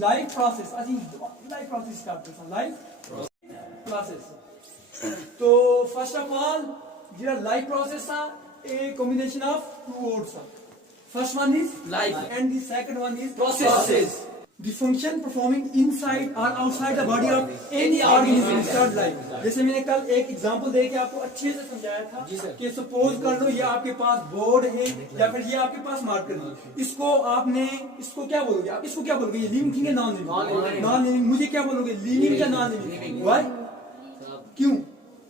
Life process ਅਸੀਂ life process start ਕਰਦਾ life process तो फर्स्ट ऑफ ऑल ਜਿਹੜਾ ਲਾਈਫ ਪ੍ਰੋਸੈਸ ਆ ਇਹ combination of two words ਆ first one is life and the second one is process the function performing inside or outside the body of any organism start life जैसे मैंने कल एक example दे के आपको अच्छे से समझाया था कि सपोज कर लो ये आपके पास बोर्ड है या फिर ये आपके पास मार्कर है इसको आपने इसको क्या बोलोगे आप इसको क्या बोलोगे ये लिविंग थिंग है नॉन लिविंग मुझे क्या बोलोगे लिविंग या नॉन लिविंग व्हाई क्यों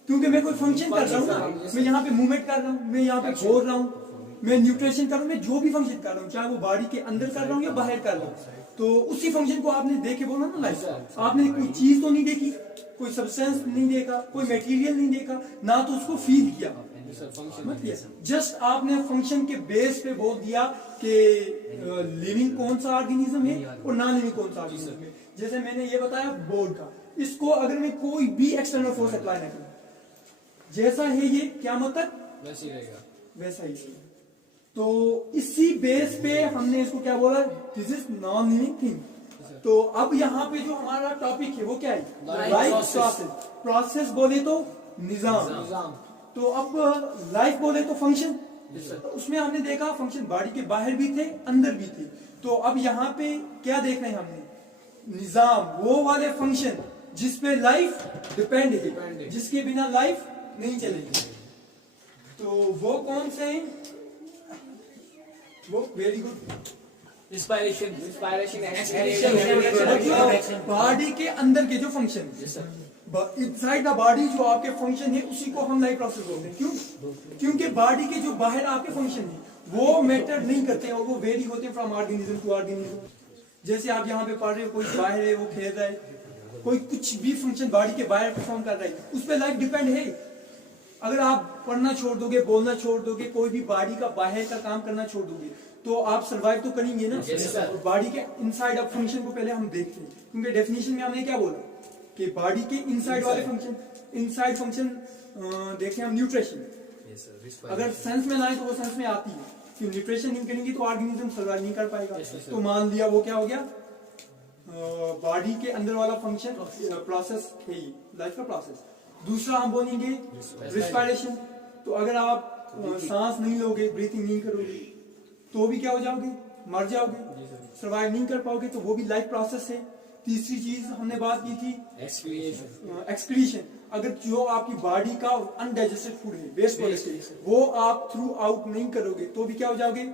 क्योंकि मैं कोई फंक्शन कर रहा हूँ ना मैं यहाँ पे मूवमेंट कर रहा हूँ मैं यहाँ पे बोल रहा हूँ मैं न्यूट्रिशन कर रहा हूँ मैं जो भी फंक्शन कर रहा हूँ चाहे वो बॉडी के अंदर कर रहा हूँ या बाहर कर रहा हूँ तो उसी फंक्शन को आपने देखे बोला ना लाइफ आपने कोई चीज तो नहीं देखी कोई सब्सटेंस नहीं देखा कोई मटेरियल नहीं देखा ना तो उसको फील किया मत किया जस्ट आपने फंक्शन के बेस पे बोल दिया कि लिविंग कौन सा ऑर्गेनिज्म है और नॉन लिविंग कौन सा ऑर्गेनिज्म है जैसे मैंने ये बताया बोर्ड का इसको अगर मैं कोई भी एक्सटर्नल फोर्स अप्लाई न करूं जैसा है ये क़यामत तक वैसा ही रहेगा तो इसी बेस पे हमने इसको क्या बोला this is non living thing तो अब यहाँ पे जो हमारा टॉपिक है वो क्या है लाइफ प्रोसेस बोले तो निजाम तो अब लाइफ बोले तो फंक्शन तो उसमें हमने देखा फंक्शन बॉडी के बाहर भी थे अंदर भी थे तो अब यहाँ पे क्या देखना है हमने निजाम वो वाले फंक्शन जिसपे लाइफ डिपेंड है जिसके बिना लाइफ नहीं चलेगी तो वो कौन से हैं वो वेरी गुड इंस्पायरेशन बॉडी के अंदर के जो फंक्शन इनसाइड द बॉडी जो आपके फंक्शन है उसी को हम लाइफ प्रोसेस बोलते हैं क्यों क्योंकि बॉडी के जो बाहर आपके फंक्शन है वो मैटर नहीं करते हैं और वो वेरी होते हैं फ्रॉम ऑर्गेनिज्म टू ऑर्गेनिज्म जैसे आप यहाँ पे पढ़ रहे हो कोई बाहर है वो खेल रहा है कोई कुछ भी फंक्शन बॉडी के बाहर परफॉर्म कर रहा है उस पर लाइफ डिपेंड है अगर आप पढ़ना छोड़ दोगे बोलना छोड़ दोगे कोई भी बॉडी का बाहर का काम करना छोड़ दोगे तो आप सरवाइव तो करेंगे ना बॉडी के इनसाइड ऑफ फंक्शन को पहले हम देखते हैं क्योंकि डेफिनेशन में हमने क्या बोला कि बॉडी के इनसाइड वाले फंक्शन इनसाइड फंक्शन देखें हम न्यूट्रिशन अगर सेंस में लाए तो वो सेंस में आती है कि न्यूट्रिशन नहीं करेंगे तो ऑर्गेनिज्म सर्वाइव नहीं कर पाएगा तो मान लिया वो क्या हो गया बॉडी के अंदर वाला फंक्शन प्रोसेस है लाइफ का प्रोसेस दूसरा हम बोलेंगे रिस्पायरेशन तो अगर आप सांस नहीं लोगे ब्रीथिंग नहीं करोगे तो भी क्या हो जाओगे मर जाओगे सर्वाइव नहीं कर पाओगे तो वो भी लाइफ प्रोसेस है तीसरी चीज हमने बात की थी एक्सक्रीशन अगर जो आपकी बॉडी का अनडाइजेस्टेड फूड है वेस्ट प्रोडक्ट वो आप थ्रू आउट नहीं करोगे तो भी क्या हो जाओगे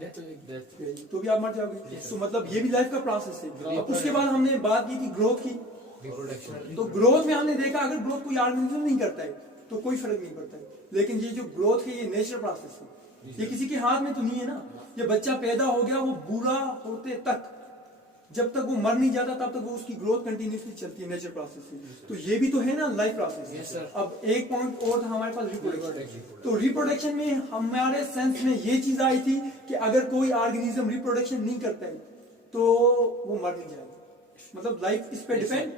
तो भी आप मर जाओगे तो मतलब ये भी लाइफ का प्रोसेस है उसके बाद हमने बात की थी ग्रोथ की तो ग्रोथ में हमने देखा अगर ग्रोथ कोई ऑर्गेनिज्म नहीं करता है तो कोई फर्क नहीं पड़ता है लेकिन ये जो ग्रोथ है ये नेचुरल प्रोसेस है ये किसी के हाथ में तो नहीं है ना ये बच्चा पैदा हो गया वो बूढ़ा होते तक जब तक वो मर नहीं जाता तब तक वो उसकी ग्रोथ कंटिन्यूसली चलती है नेचुरल प्रोसेस से तो ये भी तो है ना लाइफ प्रोसेस अब एक पॉइंट और था हमारे पास रिप्रोडक्शन तो रिप्रोडक्शन में हमारे सेंस में ये चीज आई थी कि अगर कोई ऑर्गेनिज्म रिप्रोडक्शन नहीं करता है तो वो मर नहीं जाएगा मतलब लाइफ इस पे डिपेंड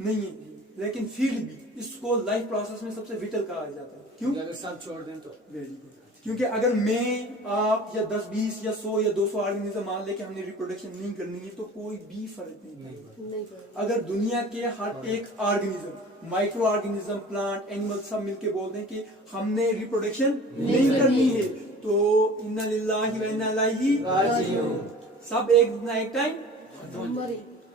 नहीं है लेकिन फिर भी इसको लाइफ प्रोसेस में सबसे विटल कहा जाता है क्यों अगर सब छोड़ दें तो वेरी गुड क्योंकि अगर मैं आप या 10 20 या 100 या 200 ऑर्गेनिज्म मान लेके हमने रिप्रोडक्शन नहीं करनी है तो कोई भी फर्क नहीं अगर दुनिया के हर एक organism micro organism plant animal सब मिलके बोल दें कि हमने रिप्रोडक्शन नहीं करनी है तो इन्ना लिल्लाहि व इन्ना इलैहि राजिऊन सब एक टाइम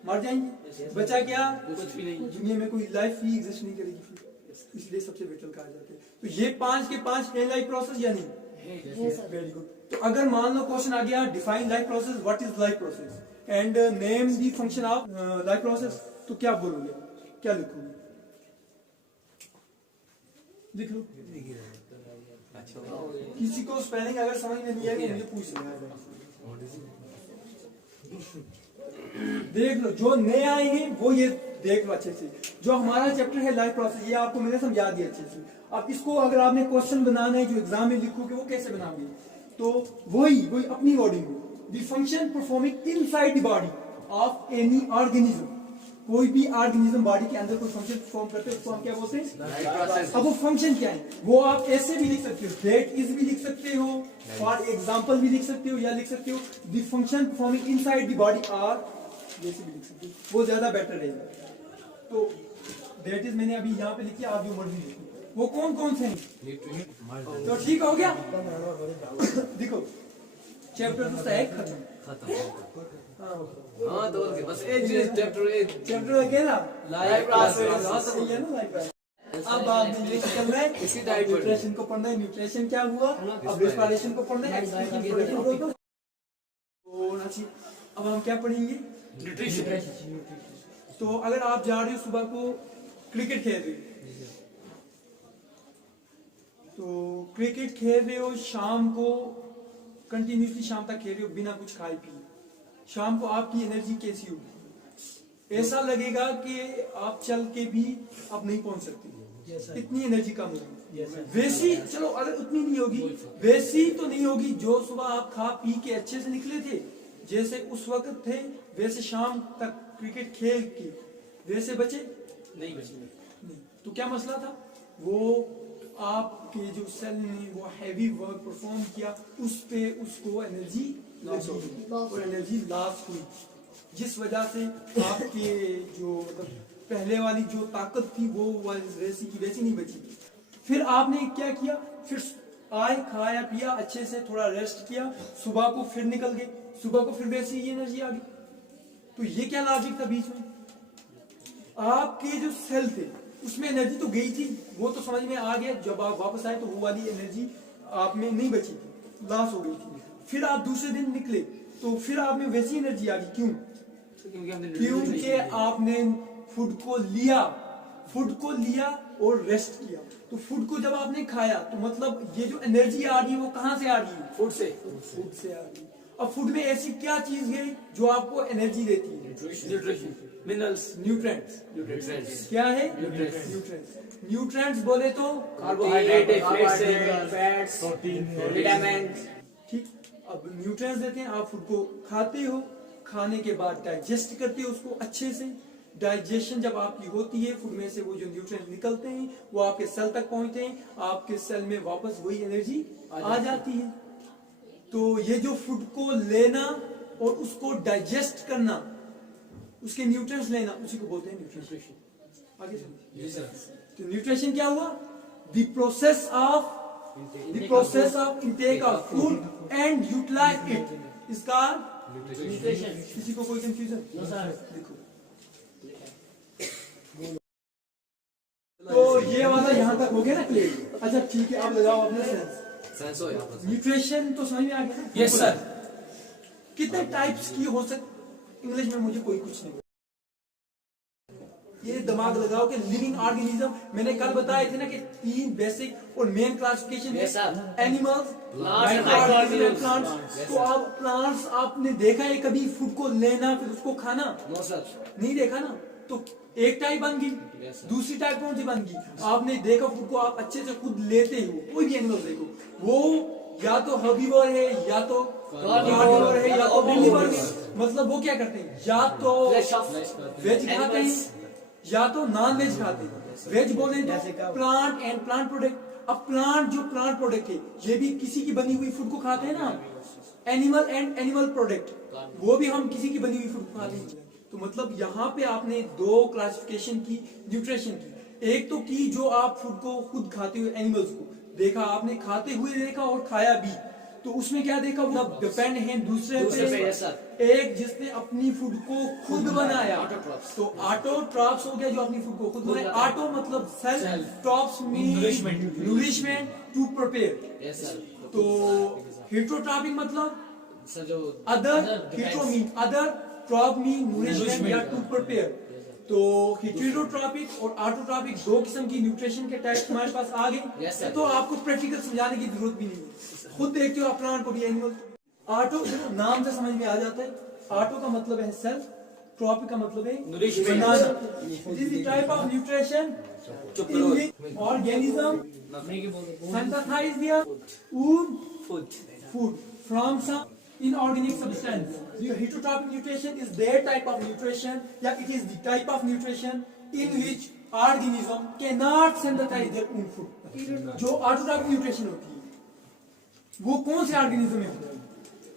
मर जाएंगे बचा क्या कुछ भी नहीं दुनिया में कोई लाइफ ही एग्जिस्ट नहीं करेगी इसलिए सबसे विटल कहा जाता है तो ये 5 के 5 है लाइफ प्रोसेस या नहीं वेरी गुड तो अगर मान लो क्वेश्चन आ गया define life process what is life process and name the function of life process तो क्या बोलोगे क्या लिखोगे लिख लो किसी को स्पेलिंग अगर समझ में नहीं आएगा मुझे पूछ लेना देख लो जो नए आएंगे वो ये देख लो अच्छे से जो हमारा चैप्टर है लाइफ प्रोसेस ये आपको मैंने समझा दिया अच्छे से अब इसको अगर आपने क्वेश्चन बनाना है जो एग्जाम में लिखोगे वो कैसे बनाओगे तो वही अपनी वर्डिंग में the function performing inside the body of any organism कोई भी ऑर्गेनिज्म बॉडी के अंदर कोई फंक्शन परफॉर्म करते हैं उसको हम क्या बोलते हैं अब वो फंक्शन क्या है वो आप ऐसे भी लिख सकते हो दैट इज भी लिख सकते हो फॉर एग्जांपल भी लिख सकते हो या लिख सकते हो the function performing inside the body are जैसे भी लिख सकते हैं, वो ज्यादा बेटर रहेगा। तो दैट इज मैंने अभी यहाँ पे लिखी, आप जो मर्जी लिखो। वो कौन कौन से हैं? तो ठीक हो गया। देखो चैप्टर तो है खत्म। हाँ तो बस चैप्टर अकेला लाइव क्लास सही है ना, लाइव क्लास। अब आप न्यूट्रिशन चल रहा है, इसी टाइप पर। न्यूट्रिशन को पढ़ना है, न्यूट्रिशन क्या हुआ, अब रेस्पिरेशन को पढ़ना है, एक्सप्रेशन को तो होना चाहिए। अब हम क्या पढ़ेंगे? न्यूट्रिशन। तो अगर आप जा रहे हो सुबह को क्रिकेट खेल रहे हो, तो क्रिकेट खेल रहे हो, शाम को कंटिन्यूसली शाम तक खेल रहे हो बिना कुछ खाए पिए, शाम को आपकी एनर्जी कैसी होगी? ऐसा लगेगा कि आप चल के भी अब नहीं पहुंच सकते, इतनी एनर्जी कम होगी। वैसी चलो अगर उतनी नहीं होगी, वैसी तो नहीं होगी जो सुबह आप खा पी के अच्छे से निकले थे, जैसे उस वक्त थे वैसे शाम तक क्रिकेट खेल के वैसे बचे नहीं बचेंगे। नहीं। तो क्या मसला था? वो आपके जो सेल ने वो हैवी वर्क परफॉर्म किया, उस पे उसको एनर्जी लगी और एनर्जी लॉस हुई, जिस वजह से आपके जो मतलब पहले वाली जो ताकत थी वो वैसी की वैसी नहीं बची। फिर आपने क्या किया? फिर आए, खाया पिया अच्छे से, थोड़ा रेस्ट किया, सुबह को फिर निकल गए, सुबह को फिर वैसी ही एनर्जी आ गई। तो ये क्या लॉजिक था बीच में? आपके जो सेल थे उसमें एनर्जी तो गई थी, वो तो समझ में आ गया, जब आप वापस आए तो वो वाली एनर्जी आप में नहीं बची थी, लॉस हो गई थी। फिर आप दूसरे दिन निकले तो फिर आप में वैसी एनर्जी आ गई। क्यों? क्योंकि आपने फूड को लिया और रेस्ट किया। तो फूड को जब आपने खाया तो मतलब ये जो एनर्जी आ रही है वो कहाँ से आ रही है? फूड से आ रही है। अब फूड में ऐसी क्या चीज है जो आपको एनर्जी देती है? Nutrition, minerals, nutrients. क्या है? न्यूट्रेंट्स बोले तो कार्बोहाइड्रेट, फैट्स, विटामिन। ठीक। अब न्यूट्रिएंट्स देते हैं, आप फूड को खाते हो, खाने के बाद डाइजेस्ट करते हो उसको अच्छे से। डाइजेशन जब आपकी होती है, फूड में से वो जो न्यूट्रिएंट्स निकलते हैं वो आपके सेल तक पहुंचते हैं, आपके सेल में वापस वही एनर्जी आ जाती है। तो ये जो फूड को लेना और उसको डाइजेस्ट करना, उसके न्यूट्रिएंट्स लेना, उसी को बोलते हैं न्यूट्रिशन। आगे चलिए। तो न्यूट्रिशन क्या हुआ? The process of intake of food and utilise it is called nutrition. किसी को कोई कंफ्यूजन? देखो तो ये वाला यहाँ तक हो गया ना क्लियर? अच्छा ठीक है, अब लगाओ अपने सेंस। न्यूट्रिशन तो समझ में आ गया ना? Yes sir. कितने टाइप्स की हो सकती? इंग्लिश में मुझे कोई कुछ नहीं, ये दिमाग लगाओ कि लिविंग ऑर्गेनिज्म, मैंने कल बताए थे ना कि 3 बेसिक और मेन क्लासिफिकेशन है, एनिमल्स, प्लांट्स। तो अब प्लांट्स आपने देखा है कभी फूड को लेना फिर उसको खाना? No sir. नहीं देखा ना। तो एक टाइप बन गई, दूसरी टाइप कौन सी बन गई? आपने देखा फूड को आप अच्छे से खुद लेते हो, कोई भी एनिमल देखो, वो या तो हर्बीवर है या तो कार्निवोर है या तो ओमनिवोर है। मतलब वो क्या करते हैं? या तो वेज खाते हैं या तो नॉन वेज खाते हैं। वेज बोले तो प्लांट एंड प्लांट प्रोडक्ट। अब प्लांट जो प्लांट प्रोडक्ट है ये भी किसी की बनी हुई फूड को खाते हैं ना। एनिमल एंड एनिमल प्रोडक्ट, वो भी हम किसी की बनी हुई फूड को खाते हैं। तो मतलब यहाँ पे आपने 2 क्लासिफिकेशन की न्यूट्रिशन की। एक तो की जो आप फूड को खुद खाते हुए एनिमल्स को देखा, आपने खाते हुए देखा और खाया भी, तो उसमें क्या देखा? वो डिपेंड है दूसरे पे। एक जिसने अपनी फूड को खुद बनाया, तो ऑटोट्रॉप्स हो गया जो अपनी फूड को खुद बनाया। ऑटो मतलब self, trophs mean nourishment to prepare. तो हेटरोट्रॉपिक मतलब other, hetero mean other, troph mean nourishment या टू प्रिपेयर। तो हेटेरोट्रॉपिक और ऑटोट्रॉपिक 2 किस्म की न्यूट्रिशन के टाइप हमारे पास आ गए। तो आपको प्रैक्टिकल समझाने की जरूरत भी नहीं है, खुद देखते हो आप प्लांट को भी, एनिमल। ऑटो नाम से समझ में आ जाता है, ऑटो का मतलब है सेल्फ, ट्रॉपिक का मतलब है बनाना। This is type of nutrition in which organism synthesize their own food from some inorganic substance. The heterotrophic nutrition is their type of nutrition, yeah, it is the type of nutrition in which organism cannot synthesize their own food. जो autotrophic nutrition होती है वो कौन से organism में होती है?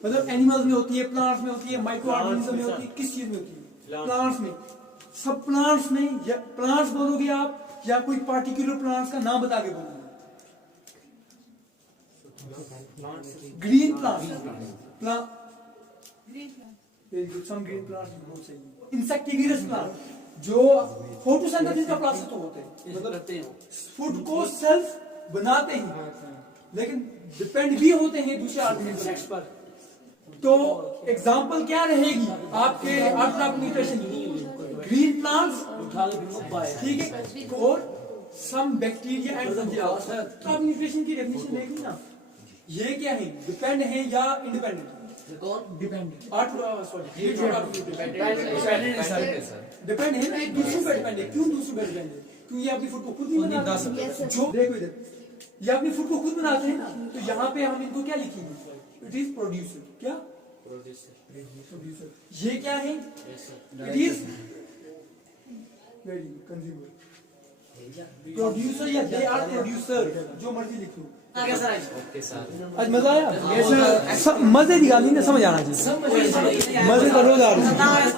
मतलब एनिमल्स में होती है, प्लांट्स में होती है, माइक्रो ऑर्गेनिज्म में होती है, किस चीज में होती है? प्लांट्स में, सब प्लांट्स में, या प्लांट्स बोलोगे आप या कोई पार्टिकुलर प्लांट्स का नाम बता के बोलोगे? Green plant, very good, some green plants बहुत सही। इंसेक्टिविरस प्लांट जो फोटोसिंथेसिस का प्रोसेस तो होते हैं, मतलब रखते हैं फूड को सेल्फ बनाते हैं, लेकिन डिपेंड भी होते हैं दूसरे ऑर्गेनिज्म सेक्स पर। तो एग्जांपल क्या रहेगी आपके after of nutrition? Green plants, उठा के फिर पाया। ठीक है, और सम बैक्टीरिया एंड फंजी। तो आप न्यूट्रिशन की डेफिनेशन लेगी ना, ये क्या है, डिपेंड है या इंडिपेंडेंट? डिपेंडेंट। सॉरी, डिपेंड है ना, एक दूसरे पर डिपेंड है। क्यों दूसरे पर डिपेंड है? क्यों ये अपनी फूड को खुद नहीं बनाते। जो देखो इधर, ये अपनी फूड को खुद बनाते हैं ना, तो यहाँ पे हम इनको क्या लिखेंगे? It is producer. क्या प्रोड्यूसर? ये क्या है? It is very consumer. Producer या दे आर प्रोड्यूसर, जो मर्जी लिखो। Okay sir. आज मजा आया? मजे की गाली ना समझ आना चाहिए, मजे का रोज आ रहा है।